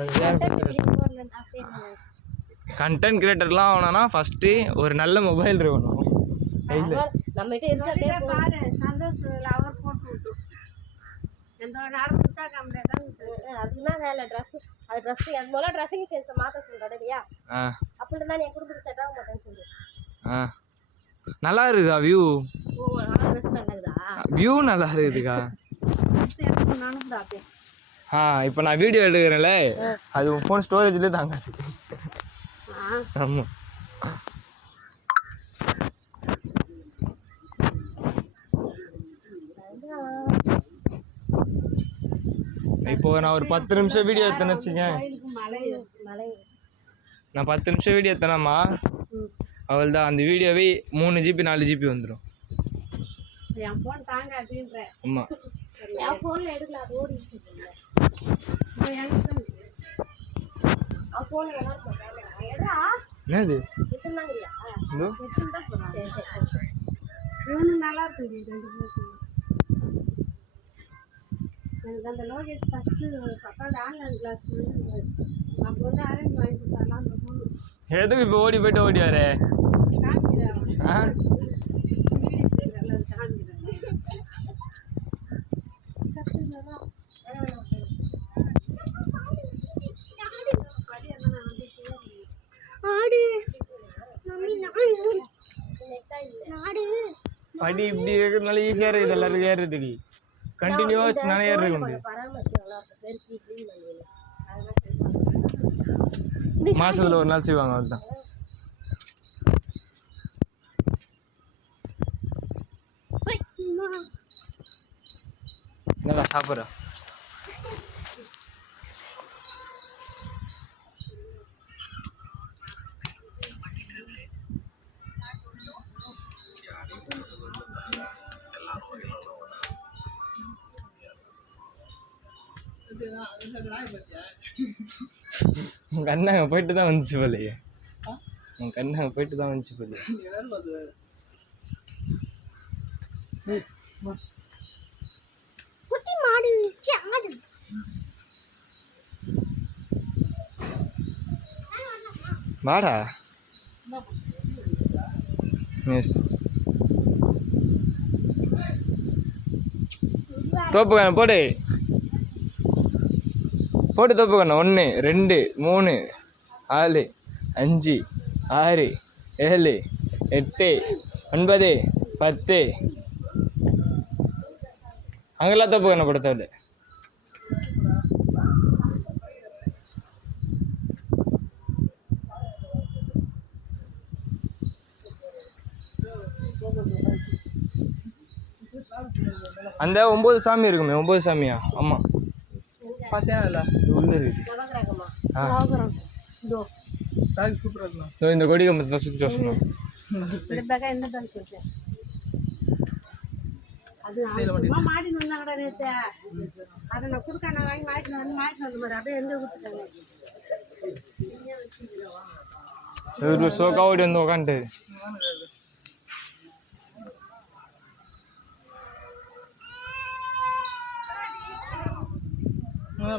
அதுதான். கண்டென்ட் கிரியேட்டர்லாம் ஆகணும்னா ஃபஸ்ட்டு ஒரு நல்ல மொபைல் இருக்கணும். அதுதான் வேலை. ட்ரெஸ் அது ட்ரெஸ்ஸிங் அது போல ட்ரெஸ்ஸிங் சென்ஸை மாற்ற சொல்கிறேன் இல்லையா? அப்படி தான் என் குடும்பத்துக்கு செட் ஆக மாட்டேன்னு சொல்லி. நல்லா இருக்குதா வியூ? ட்ரெஸ் நல்லா இருக்குதா? வியூ நல்லா இருக்குதுக்கா. இப்போ நான் வீடியோ எடுக்கிறேன்ல, அது உன் ஃபோன் ஸ்டோரேஜ்லேயே தாங்க. ஆமாம். இப்போ நான் ஒரு 10 நிமிஷம் வீடியோ எடுத்தேன்னு வச்சுங்க. நான் 10 நிமிஷம் வீடியோ எடுத்தேனாம்மா, அவள் தான் அந்த வீடியோவே 3 GB 4 GB வந்துடும். ஆமாம். என்னது நல்லா இருக்கு. எனக்கு அந்த லோகேஷ் ஃபஸ்ட்டு பக்காவது ஆன்லைன் கிளாஸ் அப்போ வந்து அரேஞ்ச் வாங்கி கொடுத்தாலாம் அந்த ஃபோனு. எதுக்கு இப்போ ஓடி போய்ட்டு ஓடி வர? படி இப்படி இருக்கிறதுனால ஈஸியாக இருக்குது எல்லாருக்கும் ஏறுறதுக்கு. கண்டினியூவா வச்சுனாலே ஏறுறது மாசத்துல ஒரு நாள் செய்வாங்க. அதுதான். என்னடா சாப்பிட்ற? உன் கண்ணு அங்கே போயிட்டு தான் வந்துச்சு போலையே. உன் கண்ணு அங்கே போயிட்டு தான் வந்துச்சு போலையே. வாடா. எஸ் தோப்பு கண்ணு போடு போட்டு தோப்பு கண்ணு. 1 2 3 4 5 6 7 8 9 10 அங்கெல்லாம் தோப்பு கண்ணை போடுத்தாது. அந்த 9 சாமி இருக்குமே, 9 சாமியா? ஆமாம், பார்த்தேன். இல்லை உள்ள இருக்குது. இந்த கொடி கம்பத்தை தான் சுற்றி வரணும். சோக்கா ஓடி வந்து உக்காந்துட்டு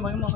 மகிமா